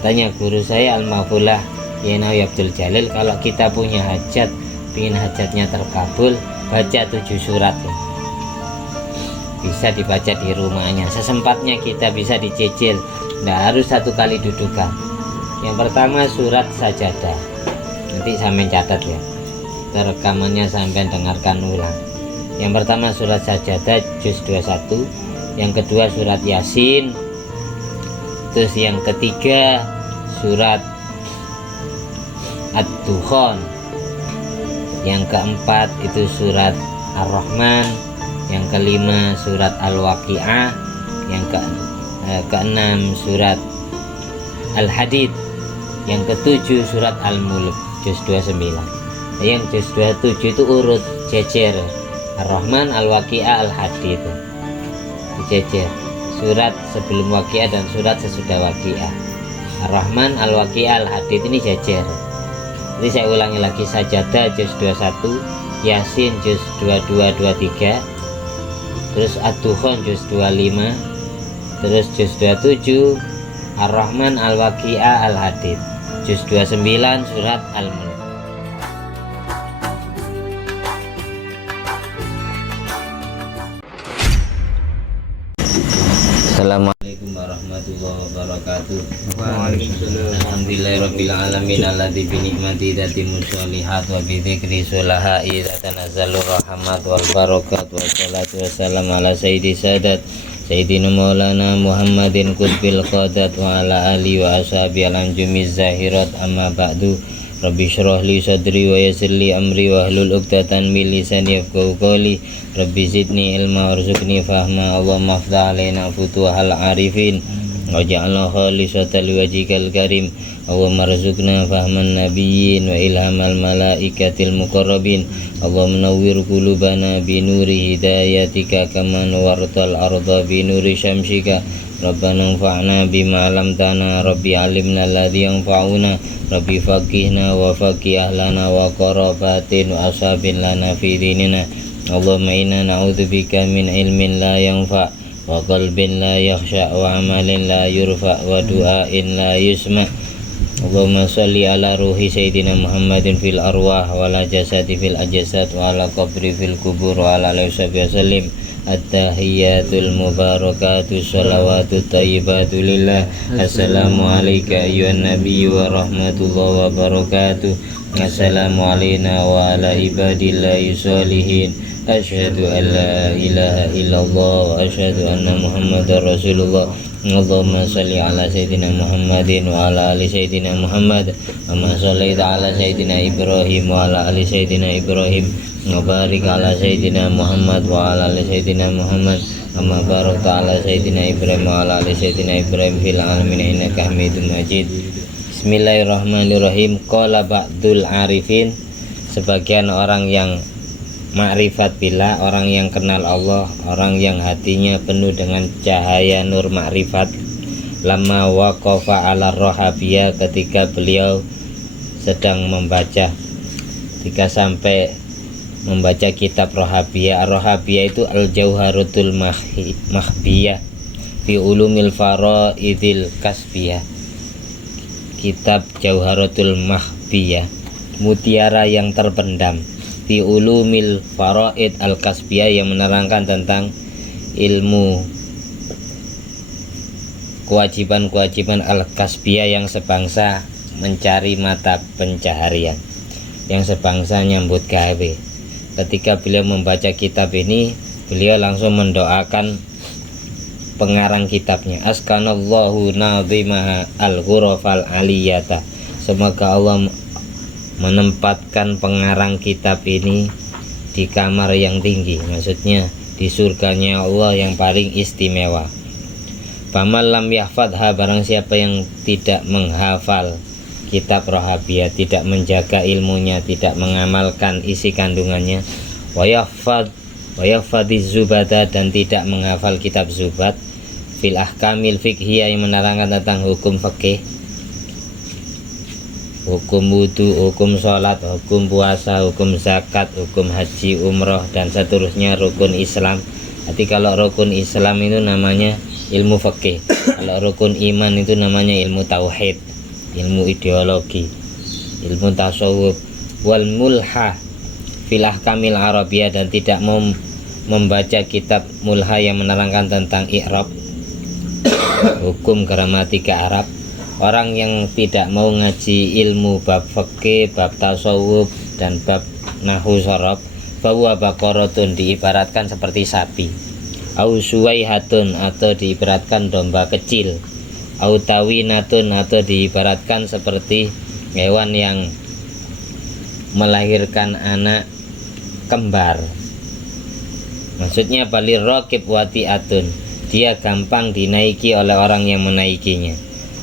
Katanya guru saya Al-Mafulah Yenawi Abdul Jalil, kalau kita punya hajat, ingin hajatnya terkabul, baca 7 surat. Bisa dibaca di rumahnya, sesempatnya kita bisa dicicil, tidak harus satu kali dudukan. Yang pertama surat Sajadah, nanti sampai catat ya, rekamannya sampai dengarkan ulang. Yang pertama surat Sajadah juz 21, yang kedua surat Yasin, terus yang ketiga surat Ad-Dukhan, yang keempat itu surat Ar-Rahman, yang kelima surat Al-Waqi'ah, yang keenam surat Al-Hadid, yang ketujuh surat Al-Mulk juz 29. Yang juz 27 itu urut jejer, Ar-Rahman, Al-Waqi'ah, Al-Hadid, dijejer surat sebelum Waqi'ah dan surat sesudah Waqi'ah. Ar-Rahman, Al-Waqi'ah, Al-Hadid ini jejer. Jadi saya ulangi lagi, Sajadah juz 21, Yasin juz 22 23, terus Ad-Dukhan juz 25, terus juz 27 Ar-Rahman, Al-Waqi'ah, Al-Hadid, juz 29 surat Al-Mulk. Assalamualaikum warahmatullahi wabarakatuh. Alhamdulillahirabbil alamin alladzi bi ni'mati tatimmu sholihat wa bi dzikri sulahai tatanazzalu rahmat wal barakat wa salatu wassalam ala sayyidi sadat sayyidina maulana Muhammadin qutbil qadat wa ala alihi wa ashabi al-anjumiz zahirat. Amma ba'du. Rabbi syrah li sadri wa yassir li amri wa hlul 'uqdatan min lisani yafqahu qawli. Rabbi zidni ilma warzuqni fahma. Allahumma aftah alaina futuhal arifin waj'alna khalisatan liwajhikal karim. Allahumma rzuqna fahman nabiyyin wa ilhamal malaikatil muqarrabin. Allahumma nawwir qulubana bi nuri hidayatika kama nawartal arda bi nuri syamsika. Rabbana anfa'na bima 'allamtana, Rabbi 'allimna alladhi yanfa'una, Rabbi faqihna wa faqih ahlana wa qarabatin wa ashabin lana fi dinina. Allahumma inna na'udzubika min ilmin la yanfa' wa qalbin la yakhsha wa amalin la yurfa wa du'ain la yusma. Allahumma salli ala ruhi sayyidina Muhammadin fil arwah wa ala jasadi fil ajsad wa ala qabri fil kubur wa ala alihi wasallim. At-tahiyyatul mubarakatuh salawatut thayyibatu lillah. Assalamu alayka ayyuhan nabiyyu wa rahmatullahi wa barakatuh. Assalamu alayna wa ala ibadillahi sholihin. Asyhadu an la ilaha illallah wa asyhadu anna muhammadar rasulullah. Allahumma salli ala sayyidina Muhammadin wa ala ali sayyidina Muhammad, kama shallaita ala sayyidina Ibrahim wa ala ali sayyidina Ibrahim, wa barik ala sayyidina Muhammad wa ala ali sayyidina Muhammad, kama barakta ala sayyidina Ibrahim wa ala ali sayyidina Ibrahim fil alamin innaka Hamidum Majid. Bismillahirrahmanirrahim. Qala ba'dul arifin, sebagian orang yang ma'rifat billah, orang yang kenal Allah, orang yang hatinya penuh dengan cahaya nur ma'rifat, lama waqafa ala rohabiyah, ketika beliau sedang membaca, ketika sampai membaca kitab rohabiyah. Rohabiyah itu al-jauharatul mahbiyah fi ulumil faraidil kasbiyah, kitab jauharatul mahbiyah, mutiara yang terpendam, fi ulumil faraid al-kasbiyah, yang menerangkan tentang ilmu kewajiban-kewajiban al-kasbiyah yang sebangsa mencari mata pencaharian, yang sebangsa nyambut gawe. Ketika beliau membaca kitab ini, beliau langsung mendoakan pengarang kitabnya, askanallahu nadhimaha al-ghurafal aliyata, semoga Allah menempatkan pengarang kitab ini di kamar yang tinggi, maksudnya di surganya Allah yang paling istimewa. Faman lam yahfadha, barang siapa yang tidak menghafal kitab rohabiyah, tidak menjaga ilmunya, tidak mengamalkan isi kandungannya, wa yahfadiz zubada, dan tidak menghafal kitab zubat, fil ahkamil fiqhiyah, yang menerangkan tentang hukum fikih, hukum wudu, hukum sholat, hukum puasa, hukum zakat, hukum haji, umroh, dan seterusnya rukun Islam. Jadi kalau rukun Islam itu namanya ilmu fikih. Kalau rukun iman itu namanya ilmu tauhid, ilmu ideologi, ilmu tasawuf. Wal mulha fil ahkamil arabiyah, dan tidak mau membaca kitab mulha yang menerangkan tentang i'rab, hukum gramatika Arab. Orang yang tidak mau ngaji ilmu bab fikih, bab tasawuf, dan bab nahwu sharaf, bahwa baqaratun, diibaratkan seperti sapi, au suwaihatun, atau diibaratkan domba kecil, au tawinatun, atau diibaratkan seperti hewan yang melahirkan anak kembar. Maksudnya balir raqib wati'atun, dia gampang dinaiki oleh orang yang menaikinya.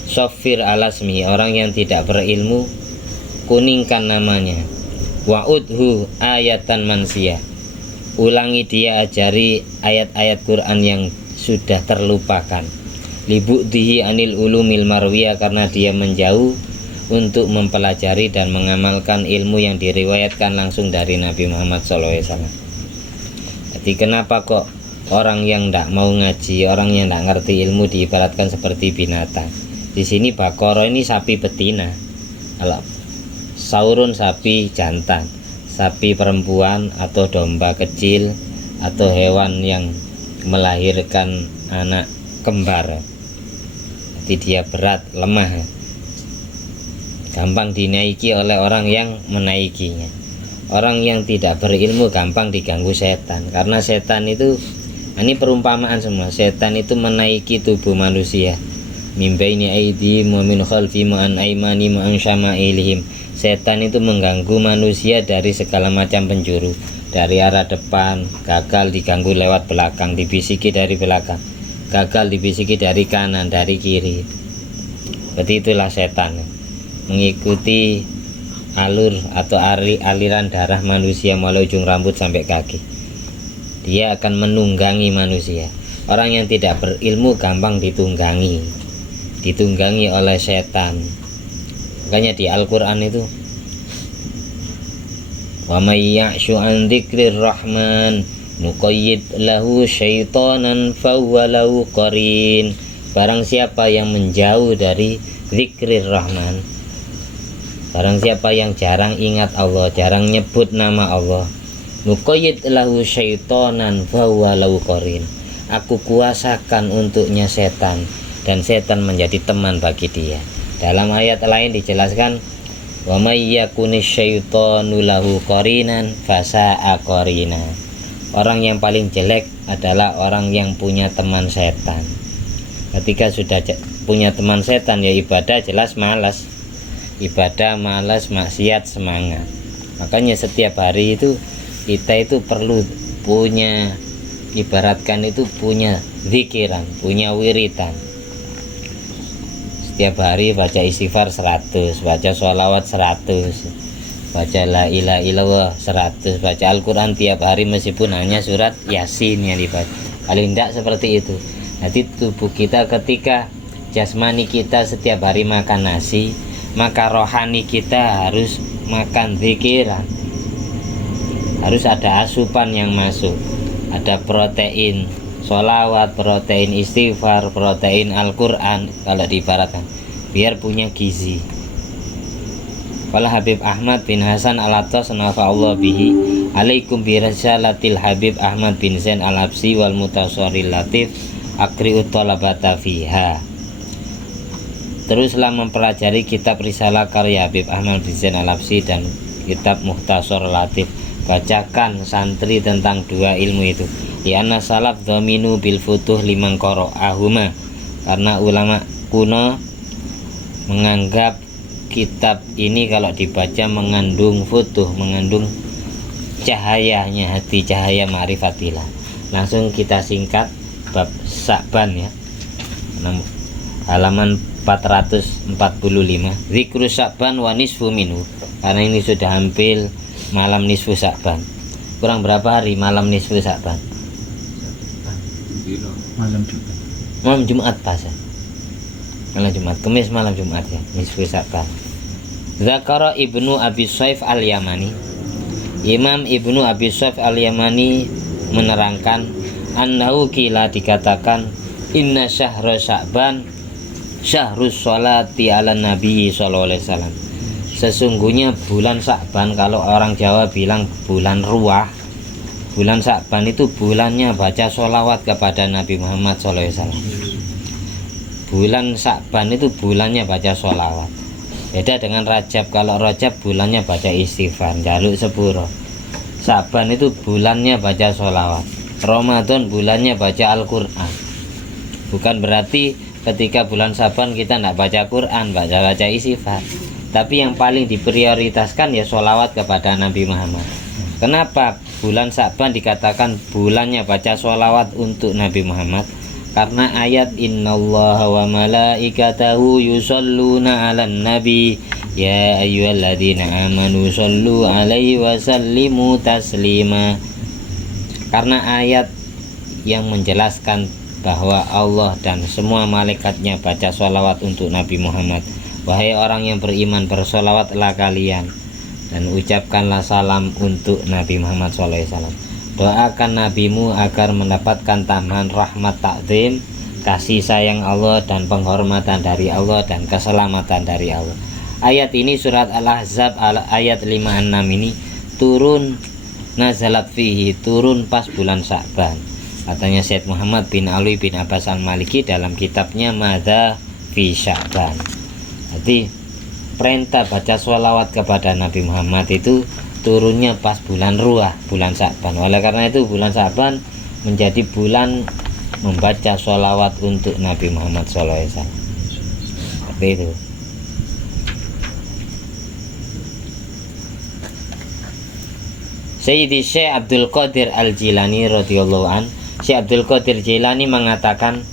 Sofir alasmi, orang yang tidak berilmu, kuningkan namanya. Wa'udhu ayatan mansiyah, ulangi dia, ajari ayat-ayat Quran yang sudah terlupakan. Libu'dihi anil ulumil marwiyah, karena dia menjauh untuk mempelajari dan mengamalkan ilmu yang diriwayatkan langsung dari Nabi Muhammad SAW. Jadi kenapa kok orang yang tidak mau ngaji, orang yang tidak ngerti ilmu diibaratkan seperti binatang? Di sini bakoro ini sapi betina, kalau saurun sapi jantan, sapi perempuan atau domba kecil atau hewan yang melahirkan anak kembar. Jadi dia berat, lemah, gampang dinaiki oleh orang yang menaikinya. Orang yang tidak berilmu gampang diganggu setan, karena setan itu, ini perumpamaan semua, setan itu menaiki tubuh manusia. Mimbaini aidi wa min khalfi ma'an aimani ma'an syama'ilihim. Setan itu mengganggu manusia dari segala macam penjuru, dari arah depan, gagal diganggu lewat belakang, dibisiki dari belakang, gagal dibisiki dari kanan, dari kiri. Seperti itulah setan, mengikuti alur atau aliran darah manusia mulai ujung rambut sampai kaki. Dia akan menunggangi manusia. Orang yang tidak berilmu gampang ditunggangi oleh setan. Makanya di Al-Quran itu, wa may ya'shu an dzikrir rahman nuqayyid lahu syaitanan fahuwa lahu qarin. Barang siapa yang menjauh dari dzikrir rahman, barang siapa yang jarang ingat Allah, jarang nyebut nama Allah, nuqayyid lahu syaitanan fahuwa lahu qarin, aku kuasakan untuknya setan, dan setan menjadi teman bagi dia. Dalam ayat lain dijelaskan, wa may yakunish syaitanu lahu qarinan fasa'a qarina. Orang yang paling jelek adalah orang yang punya teman setan. Ketika sudah punya teman setan, ya ibadah jelas malas. Ibadah malas, maksiat semangat. Makanya setiap hari itu kita itu perlu punya, ibaratkan itu punya zikiran, punya wiritan. Setiap hari baca istighfar 100, baca sholawat 100, baca la ilaha illallah 100, baca Al-Quran tiap hari meskipun hanya surat Yasin yang dibaca. Paling tidak seperti itu. Nanti tubuh kita, ketika jasmani kita setiap hari makan nasi, maka rohani kita harus makan zikiran. Harus ada asupan yang masuk, ada protein sholawat, protein istighfar, protein Al-Quran, kalau diibaratkan, biar punya gizi. Qala Habib Ahmad bin Hasan al-Attas nafa'allahu bihi, alaikum bi risalatil Habib Ahmad bin Zain al-Habsi wal mutasawwiril latif akri'ut talabata fiha. Teruslah mempelajari kitab risalah karya Habib Ahmad bin Zain al-Habsi dan kitab Mukhtasar Latif. Bacakan santri tentang dua ilmu itu. Lianna salaf dhaminu bil futuh liman qara'ahuma, karena ulama kuno menganggap kitab ini kalau dibaca mengandung futuh, mengandung cahayanya hati, cahaya ma'rifatillah. Langsung kita singkat bab Sa'ban ya, halaman 445, zikru Sa'ban wa nisfu minhu, karena ini sudah hampir malam nisfu Sa'ban. Kurang berapa hari malam nisfu Sa'ban? Malam Jumat pas ya? Malam Jumat, Kemis malam Jumat ya, nisfu Sa'ban. Zakara Ibnu Abi Shaif al-Yamani, Imam Ibnu Abi Shaif al-Yamani menerangkan, annahu kila, dikatakan, inna syahra sya'ban syahrus sholati ala nabi sallallahu alaihi wasallam. Sesungguhnya bulan Sya'ban, kalau orang Jawa bilang bulan ruah, bulan Sya'ban itu bulannya baca sholawat kepada Nabi Muhammad sallallahu alaihi wasallam. Bulan Sya'ban itu bulannya baca sholawat. Beda dengan Rajab. Kalau Rajab bulannya baca istighfar, jaluk sepuro. Sya'ban itu bulannya baca sholawat. Ramadan bulannya baca Al-Quran. Bukan berarti ketika bulan Sya'ban kita tidak baca Quran, baca istighfar. Tapi yang paling diprioritaskan ya sholawat kepada Nabi Muhammad. Kenapa bulan Sya'ban dikatakan bulannya baca sholawat untuk Nabi Muhammad? Karena ayat innallaha wa malaikatahu yusholluna 'alan nabi ya ayyuhalladzina amanu shollu 'alaihi wa sallimu taslima. Karena ayat yang menjelaskan bahwa Allah dan semua malaikatnya baca sholawat untuk Nabi Muhammad. Wahai orang yang beriman, bersolawatlah kalian dan ucapkanlah salam untuk Nabi Muhammad SAW. Doakan nabimu agar mendapatkan tambahan rahmat takdim, kasih sayang Allah dan penghormatan dari Allah dan keselamatan dari Allah. Ayat ini surat Al-Ahzab ayat 56 ini turun nazalat fihi, turun pas bulan Sya'ban. Katanya Syed Muhammad bin Ali bin Abbas al-Maliki dalam kitabnya Madza fi Sya'ban. Jadi perintah baca sholawat kepada Nabi Muhammad itu turunnya pas bulan ruah, bulan Sya'ban. Oleh karena itu bulan Sya'ban menjadi bulan membaca sholawat untuk Nabi Muhammad SAW. Seperti itu. Sayyidi Syekh Abdul Qadir Al-Jilani radhiyallahu an, Syekh Abdul Qadir Jilani mengatakan,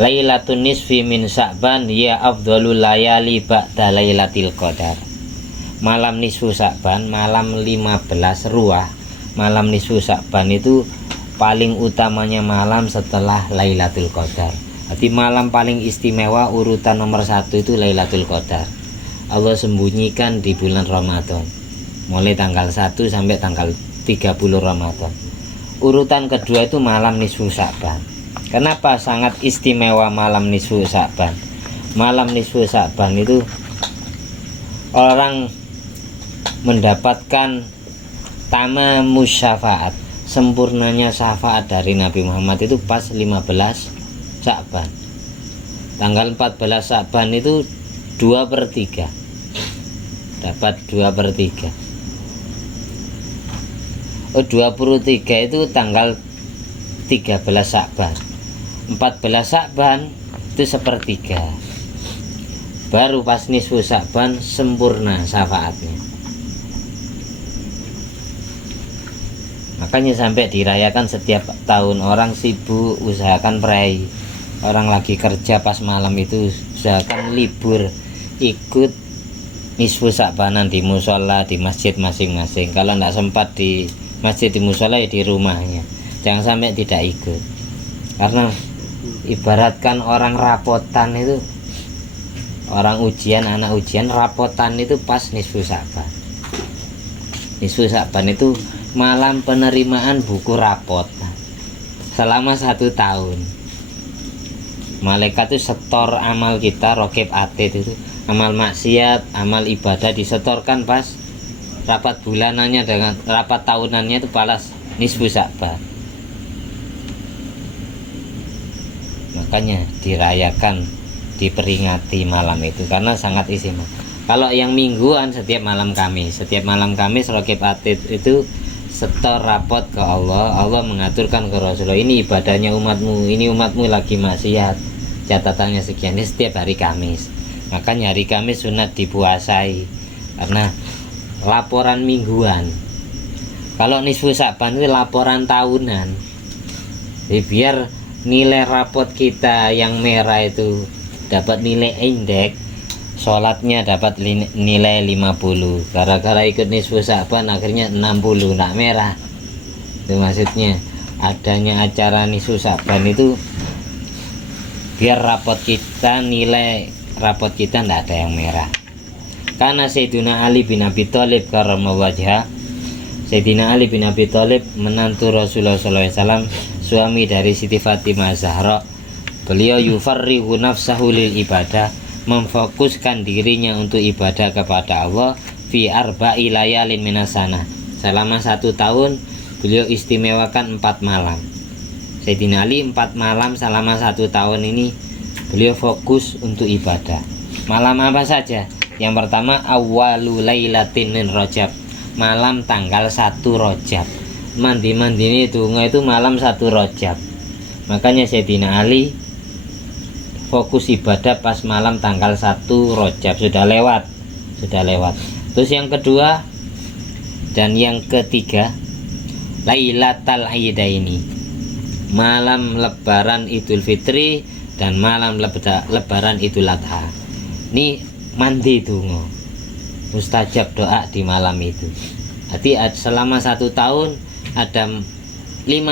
Lailatun nisfi min Sya'ban ya afdhalul layali ba'da lailatul qadar. Malam nisfu Sya'ban, malam 15 ruah, malam nisfu Sya'ban itu paling utamanya malam setelah Lailatul Qadar. Jadi malam paling istimewa urutan nomor 1 itu Lailatul Qadar. Allah sembunyikan di bulan Ramadan, mulai tanggal 1 sampai tanggal 30 Ramadan. Urutan kedua itu malam nisfu Sya'ban. Kenapa sangat istimewa malam nisfu Sya'ban? Malam nisfu Sya'ban itu orang mendapatkan tamamus syafaat, sempurnanya syafaat dari Nabi Muhammad itu pas 15 Sya'ban. Tanggal 14 Sya'ban itu 2/3, dapat 2/3. 23 itu tanggal 13 Sya'ban. 14 Sya'ban itu 1/3. Baru pas nisfu Sya'ban sempurna syafaatnya. Makanya sampai dirayakan setiap tahun. Orang sibuk usahakan pray, orang lagi kerja pas malam itu usahakan libur, ikut nisfu Sya'banan di musola, di masjid masing-masing. Kalau tidak sempat di masjid, di musola, ya di rumahnya. Jangan sampai tidak ikut. Karena ibaratkan orang rapotan itu, orang ujian, anak ujian rapotan itu pas nisfu Sya'ban. Nisfu Sya'ban itu malam penerimaan buku rapot selama 1 tahun. Malaikat itu setor amal kita, rokib atid itu, amal maksiat, amal ibadah disetorkan pas rapat bulanannya dengan rapat tahunannya itu balas nisfu Sya'ban. Makanya dirayakan, diperingati malam itu karena sangat istimewa. Kalau yang mingguan setiap malam Kamis rokib atid itu setor rapot ke Allah. Allah mengaturkan ke Rasulullah, ini ibadahnya umatmu, ini umatmu lagi maksiat, catatannya sekian. Ini setiap hari Kamis. Makanya hari Kamis sunat dipuasai karena laporan mingguan. Kalau nisfu Sya'ban itu laporan tahunan. Jadi biar nilai rapot kita yang merah itu dapat nilai indeks, sholatnya dapat nilai 50. Gara-gara ikut nisfu Sya'ban akhirnya 60, nak merah. Itu maksudnya adanya acara nisfu Sya'ban itu biar rapot kita, nilai rapot kita tidak ada yang merah. Karena Sayyidina Ali bin Abi Thalib karramallahu wajhah, Sayyidina Ali bin Abi Thalib menantu Rasulullah SAW, suami dari Siti Fatimah Zahra, beliau yufarrihu nafsahu lil ibadah, memfokuskan dirinya untuk ibadah kepada Allah fi arba'i layalin minasana. Selama 1 tahun beliau istimewakan 4 malam. Sayyidina Ali 4 malam selama 1 tahun ini beliau fokus untuk ibadah. Malam apa saja? Yang pertama awwalu lailatin min Rajab, malam tanggal 1 Rajab. Mandi ini itu malam 1 Rajab. Makanya Sayyidina Ali fokus ibadah pas malam tanggal 1 Rajab. Sudah lewat. Terus yang kedua dan yang ketiga Lailatul Aidaini, malam lebaran Idul Fitri dan malam lebaran Idul Adha. Ini mandi donga, mustajab doa di malam itu. Jadi selama 1 tahun ada 5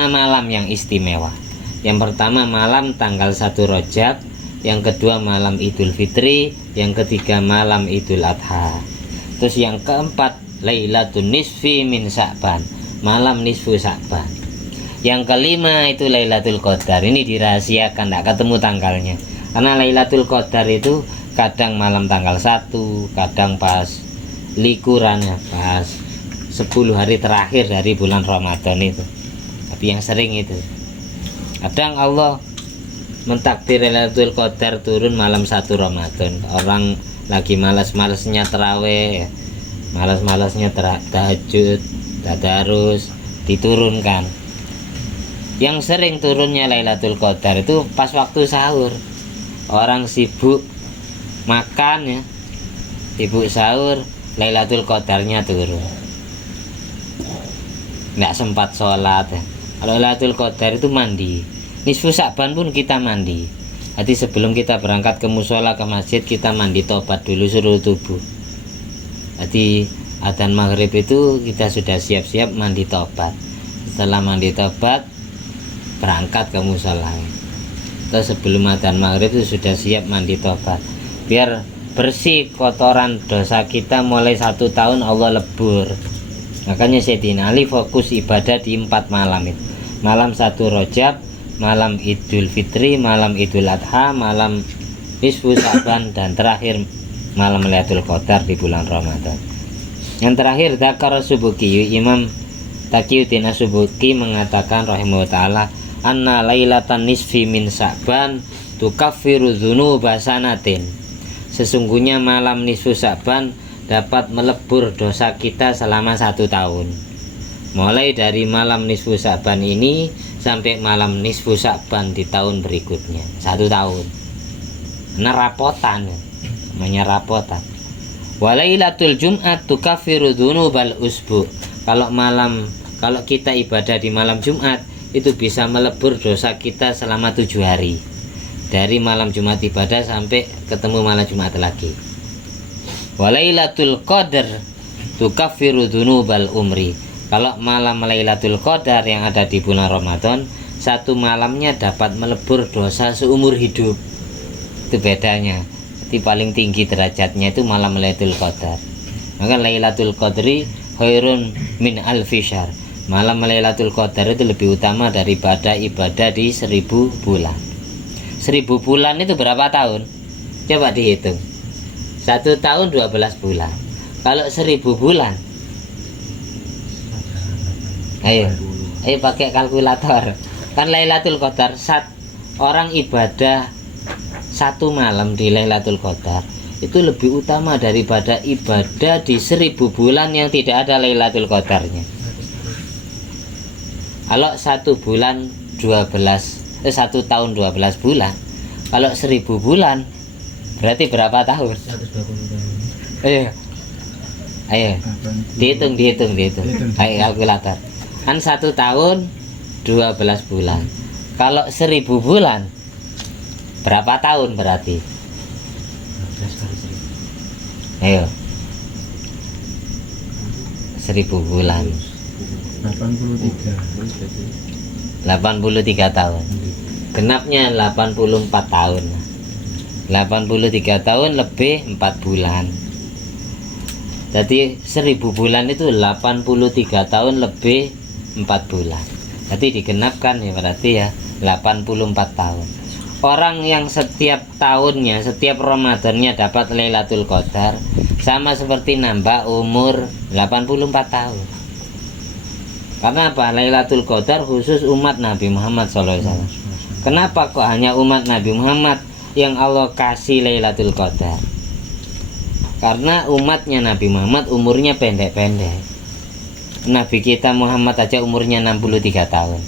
malam yang istimewa. Yang pertama malam tanggal 1 Rajab, yang kedua malam Idul Fitri, yang ketiga malam Idul Adha. Terus yang keempat Lailatul Nisfi min Sya'ban, malam nisfu Sya'ban. Yang kelima itu Lailatul Qadar. Ini dirahasiakan, tidak ketemu tanggalnya. Karena Lailatul Qadar itu kadang malam tanggal 1, kadang pas likurannya, pas 10 hari terakhir dari bulan Ramadan itu. Tapi yang sering itu, kadang Allah mentakdir Lailatul Qadar turun malam 1 Ramadan. Orang lagi malas-malasnya tarawih, malas-malasnya tahajud, tadarus, diturunkan. Yang sering turunnya Lailatul Qadar itu pas waktu sahur. Orang sibuk makan ya, sibuk sahur, Lailatul Qadarnya turun. Nggak sempat sholat ya. Kalau Lailatul Qadar itu mandi. Nisfu Sya'ban pun kita mandi. Jadi sebelum kita berangkat ke musola, ke masjid, kita mandi tobat dulu seluruh tubuh. Jadi adzan maghrib itu kita sudah siap-siap mandi tobat. Setelah mandi tobat berangkat ke musola. Terus sebelum adzan maghrib itu sudah siap mandi tobat. Biar bersih kotoran dosa kita mulai 1 tahun Allah lebur. Makanya Sayyidina Ali fokus ibadah di 4 malam itu. Malam 1 Rajab, malam Idul Fitri, malam Idul Adha, malam nisfu Sya'ban, dan terakhir malam Lailatul Qadar di bulan Ramadan. Yang terakhir Dzakar Subuki, Imam Taqiyuddin As-Subuki mengatakan rahimahullah ta'ala, anna lailatan nisfi min Sya'ban tukaffiru dzunuba sanatin. Sesungguhnya malam nisfu Sya'ban dapat melebur dosa kita selama 1 tahun. Mulai dari malam nisfu Sya'ban ini sampai malam nisfu Sya'ban di tahun berikutnya, 1 tahun. Nah, rapotan, namanya rapotan. Walailatul Jum'at tukaffiru dzunubal usbu. Kalau kita ibadah di malam Jumat itu bisa melebur dosa kita selama 7 hari. Dari malam Jumat ibadah sampai ketemu malam Jumat lagi. Walailatul Qadar tukaffiru dzunubal umri. Kalau malam Lailatul Qadar yang ada di bulan Ramadan, 1 malamnya dapat melebur dosa seumur hidup. Itu bedanya. Jadi paling tinggi derajatnya itu malam Lailatul Qadar. Maka Lailatul Qadri khairun min alfi syahr. Malam Lailatul Qadar itu lebih utama daripada ibadah di 1000 bulan. 1000 bulan itu berapa tahun? Coba dihitung. 1 tahun 12 bulan. Kalau 1000 bulan, ayo pakai kalkulator. Kan Lailatul Qadar, orang ibadah 1 malam di Lailatul Qadar itu lebih utama daripada ibadah di 1000 bulan yang tidak ada Lailatul Qadarnya. Kalau 1 bulan 1 tahun 12 bulan, kalau 1000 bulan berarti berapa tahun? 120 tahun. Ayo dihitung. Ayo kalkulator. Kan 1 tahun 12 bulan. Kalau 1000 bulan berapa tahun berarti? Ayo 1000 bulan 83 tahun. Genapnya 84 tahun. 83 tahun lebih 4 bulan. Jadi 1000 bulan itu 83 tahun lebih 4 bulan. Jadi digenapkan ya berarti ya 84 tahun. orang yang setiap tahunnya, setiap Ramadannya dapat Lailatul Qadar sama seperti nambah umur 84 tahun. Karena apa? Lailatul Qadar khusus umat Nabi Muhammad SAW. Kenapa kok hanya umat Nabi Muhammad yang Allah kasih Lailatul Qadar? Karena umatnya Nabi Muhammad umurnya pendek-pendek. Nabi kita Muhammad aja umurnya 63 tahun.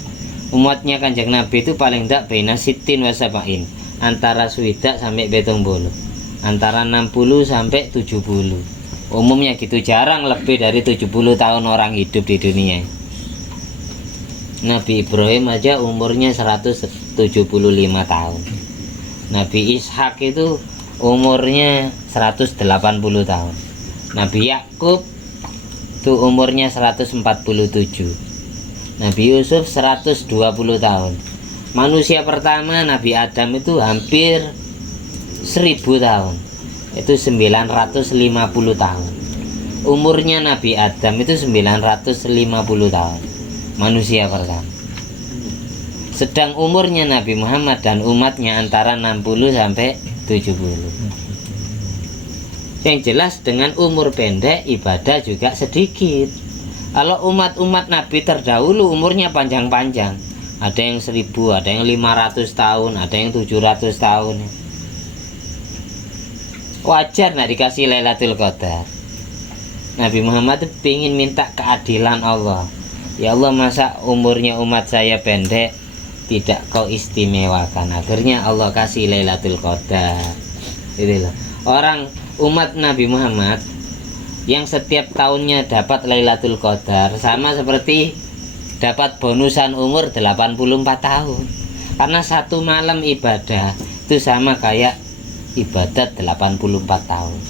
Umatnya Kanjeng Nabi itu paling tidak baina sitin wa sabain, antara swidak sampai 70, antara 60 sampai 70. Umumnya gitu, jarang lebih dari 70 tahun orang hidup di dunia. Nabi Ibrahim aja umurnya 175 tahun. Nabi Ishak itu umurnya 180 tahun. Nabi Yakub itu umurnya 147. Nabi Yusuf 120 tahun. Manusia pertama Nabi Adam itu hampir 1000 tahun, itu 950 tahun. Umurnya Nabi Adam itu 950 tahun, manusia pertama. Sedang umurnya Nabi Muhammad dan umatnya antara 60 sampai 70. Yang jelas dengan umur pendek ibadah juga sedikit. Kalau umat-umat Nabi terdahulu umurnya panjang-panjang, ada yang 1000, ada yang 500 tahun, ada yang 700 tahun. Wajar nggak dikasih Lailatul Qadar. Nabi Muhammad itu ingin minta keadilan Allah. Ya Allah, masa umurnya umat saya pendek, tidak kau istimewakan. Akhirnya Allah kasih Lailatul Qadar. Itulah orang umat Nabi Muhammad yang setiap tahunnya dapat Lailatul Qadar sama seperti dapat bonusan umur 84 tahun. Karena satu malam ibadah itu sama kayak ibadat 84 tahun.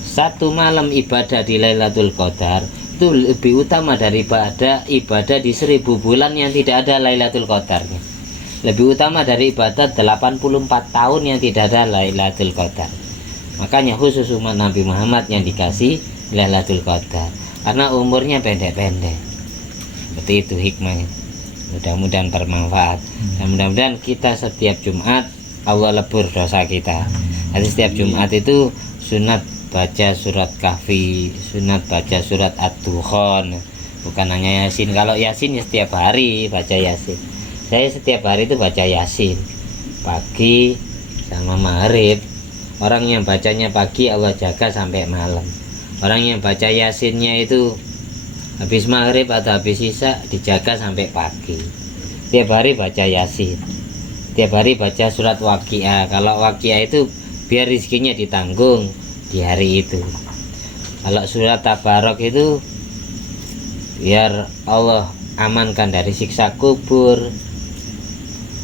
Satu malam ibadah di Lailatul Qadar itu lebih utama daripada ibadah di 1000 bulan yang tidak ada Lailatul Qadarnya. Lebih utama dari ibadat 84 tahun yang tidak ada Lailatul Qadar. Makanya khusus umat Nabi Muhammad yang dikasih Lailatul Qadar, karena umurnya pendek-pendek. Seperti itu hikmahnya. Mudah-mudahan bermanfaat. Dan mudah-mudahan kita setiap Jumat Allah lebur dosa kita. Jadi setiap Jumat itu sunat baca surat Kahfi, sunat baca surat Ad-Dukhan. Bukan hanya Yasin. Kalau Yasin ya setiap hari baca Yasin. Saya setiap hari itu baca Yasin, pagi sama maghrib. Orang yang bacanya pagi Allah jaga sampai malam. Orang yang baca Yasinnya itu habis maghrib atau habis isya dijaga sampai pagi. Tiap hari baca Yasin, tiap hari baca surat Waqiah. Kalau Waqiah itu biar rizkinya ditanggung di hari itu. Kalau surat Tabarok itu biar Allah amankan dari siksa kubur.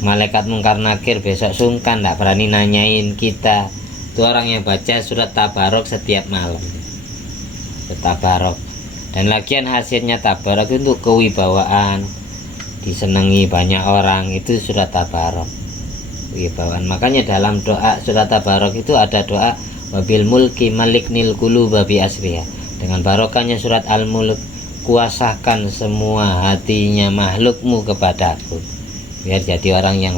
Malaikat Mungkar Nakir besok sungkan, tidak berani nanyain kita. Itu orang yang baca surat Tabarok setiap malam. Tabarok. Dan lagian hasilnya Tabarok itu untuk kewibawaan, disenangi banyak orang, itu surat Tabarok. Kewibawaan. Makanya dalam doa surat Tabarok itu ada doa wabil mulki maliknil quluba bi asriha. Dengan barokahnya surat Al-Mulk, kuasakan semua hatinya makhlukmu kepadaku, biar jadi orang yang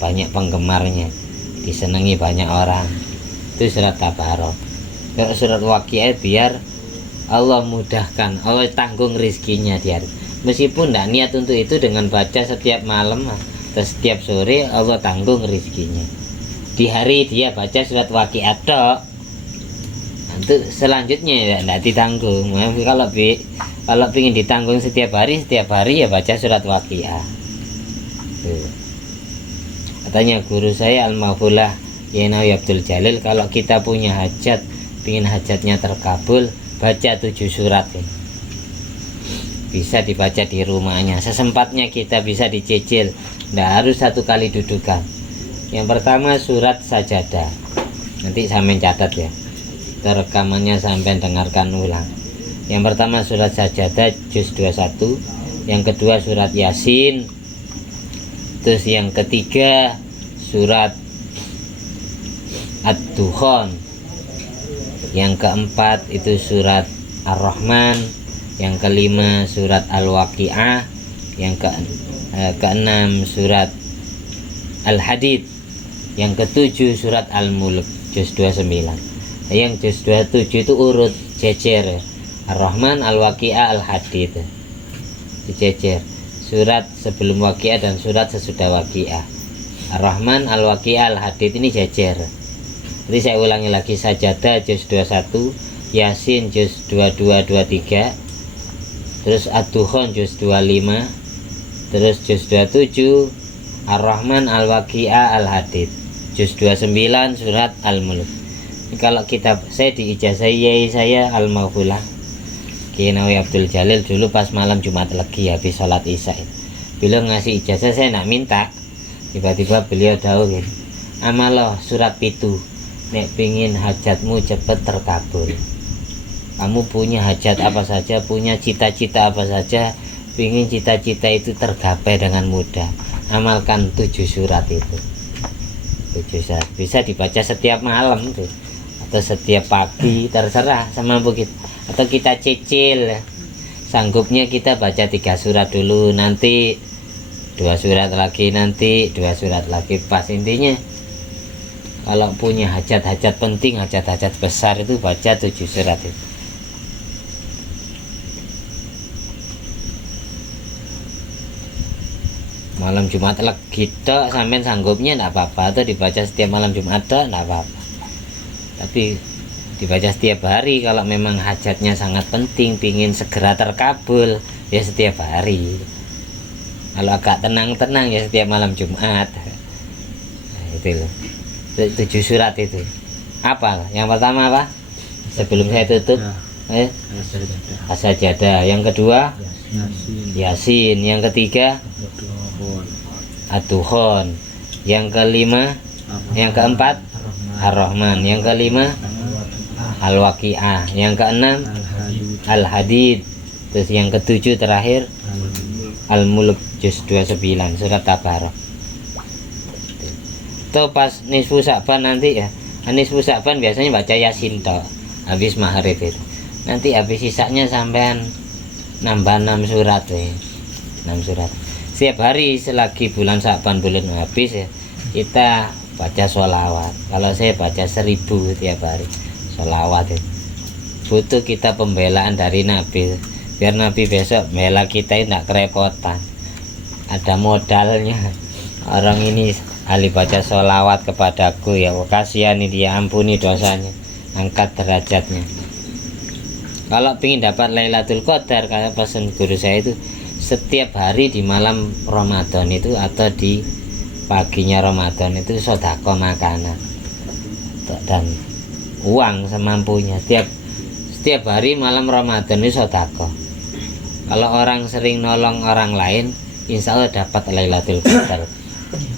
banyak penggemarnya, disenangi banyak orang. Itu surat Tabarok. Kalau surat Waqiah biar Allah mudahkan, Allah tanggung rizkinya dia. Meskipun tidak niat untuk itu, dengan baca setiap malam atau setiap sore Allah tanggung rizkinya. Di hari dia baca surat Waqiah tok, untuk selanjutnya ya tidak ditanggung. Kalau ingin ditanggung setiap hari ya baca surat Waqiah. Katanya guru saya Al-Mafullah Yenawi Abdul Jalil, kalau kita punya hajat, ingin hajatnya terkabul, baca 7 surat ya. Bisa dibaca di rumahnya, sesempatnya kita bisa dicicil, tidak harus satu kali dudukan. Yang pertama surat Sajadah, nanti saya mencatat ya, rekamannya sampai dengarkan ulang. Yang pertama surat Sajadah juz 21, yang kedua surat Yasin, terus yang ketiga surat Ad-Dukhan, yang keempat itu surat Ar-Rahman, yang kelima surat Al-Waqiah, yang keenam surat Al-Hadid, Yang ketujuh surat Al-Mulk juz 29. Yang juz 27 itu urut jejer. Ar-Rahman, Al-Waqi'ah, Al-Hadid. Dijejer. Surat sebelum Waqi'ah dan surat sesudah Waqi'ah. Ar-Rahman, Al-Waqi'ah, Al-Hadid ini jejer. Jadi saya ulangi lagi, Sajadah juz 21, Yasin juz 22 23, terus Ad-Dukhan juz 25, terus juz 27 Ar-Rahman, Al-Waqi'ah, Al-Hadid, juz 29 surat Al-Mulk. Kalau kitab saya di ijazah saya Al-Mauhulah Kiai Nawawi Abdul Jalil dulu pas malam Jumat Legi habis sholat isya, beliau ngasih ijazah, saya nak minta, tiba-tiba beliau dawuh gini, amaloh surat pitu, nek pingin hajatmu cepet terkabul. Kamu punya hajat apa saja, punya cita-cita apa saja, pingin cita-cita itu tergapai dengan mudah, amalkan 7 surat itu. 7 surat bisa dibaca setiap malam tuh, atau setiap pagi, terserah sama begitu. Atau kita cicil, sanggupnya kita baca 3 surat dulu, nanti 2 surat lagi, nanti 2 surat lagi. Pas intinya kalau punya hajat-hajat penting, hajat-hajat besar itu baca 7 surat itu. Malam Jumat Legi tok sampean sanggupnya enggak apa-apa, atau dibaca setiap malam Jumat tok enggak apa-apa. Tapi dibaca setiap hari kalau memang hajatnya sangat penting, pingin segera terkabul, ya setiap hari. Kalau agak tenang-tenang ya setiap malam Jumat. Nah, itu loh. 7 surat itu. Apa? Yang pertama apa? Sebelum saya tutup, As-Sajadah. Yang kedua, Yasin. Yang ketiga, Ad-Dukhan. Yang kelima, yang keempat, Ar-Rahman. Yang kelima, Al-Waqi'ah. Yang keenam, Al-Hadid. Terus yang ketujuh terakhir, Al-Mulk juz 29 surat Tabarak. Tuh pas nisfu Sa'ban nanti ya, nisfu Sa'ban biasanya baca Yasin toh habis maghrib itu. Nanti habis sisanya sampean nambah 6 surat ya. 6 surat. Setiap hari selagi bulan Sa'ban bulan habis ya, kita baca sholawat. Kalau saya baca 1000 tiap hari sholawat itu. Butuh kita pembelaan dari Nabi, biar Nabi besok bela kita tidak kerepotan. Ada modalnya. Orang ini ahli baca sholawat kepadaku, ya kasihan ini, dia ampuni dosanya, angkat derajatnya. Kalau ingin dapat Lailatul Qadar, kayak pesan guru saya itu, setiap hari di malam Ramadan itu atau di paginya Ramadan itu sedekah makanan dan uang semampunya. Setiap hari malam Ramadan itu sedekah. Kalau orang sering nolong orang lain, insya Allah dapat Lailatul Qadar.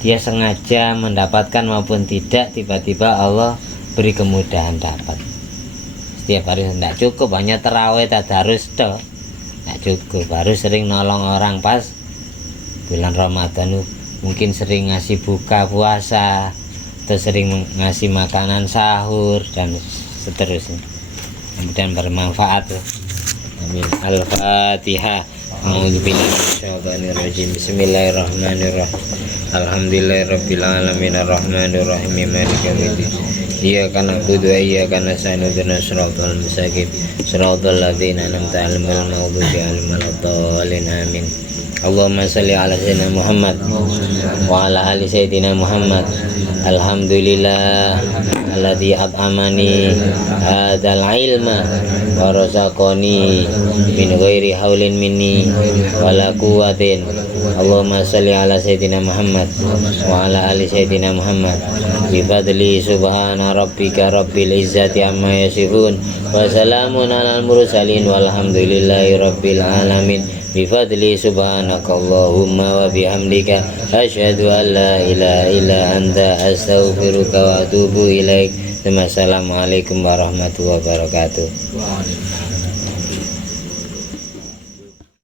Dia sengaja mendapatkan maupun tidak, tiba-tiba Allah beri kemudahan dapat. Setiap hari tidak cukup hanya tarawih tadarus toh, tidak cukup, harus sering nolong orang. Pas bulan Ramadan mungkin sering ngasih buka puasa, atau sering ngasih makanan sahur dan seterusnya. Kemudian bermanfaat. Amin. Al-Fatihah. Bismillahirrahmanirrahim. Alhamdulillahirabbil alamin arrahmanir rahim maliki yaumiddin. Iyyaka na'budu wa iyyaka nasta'in ihdinas siratal mustaqim siratal ladzina an'amta 'alaihim ghairil maghdubi 'alaihim waladdallin. Amin. Allahumma shalli ala sayyidina Muhammad wa ala ali sayyidina Muhammad. Alhamdulillah alladzi at'amani hadzal ilma wa razaqani min ghairi haulin minni wala quwwatin. Allahumma shalli ala sayyidina Muhammad wa ala ali sayyidina Muhammad. Bi fadli subhana rabbika rabbil izzati amma yasifun wa salamun alal mursalin walhamdulillahi rabbil alamin. Bi fadli subhanakallahumma wa bihamdika asyhadu an la ilaha illa anta astaghfiruka wa atubu ilaik. Wassalamualaikum warahmatullahi wabarakatuh.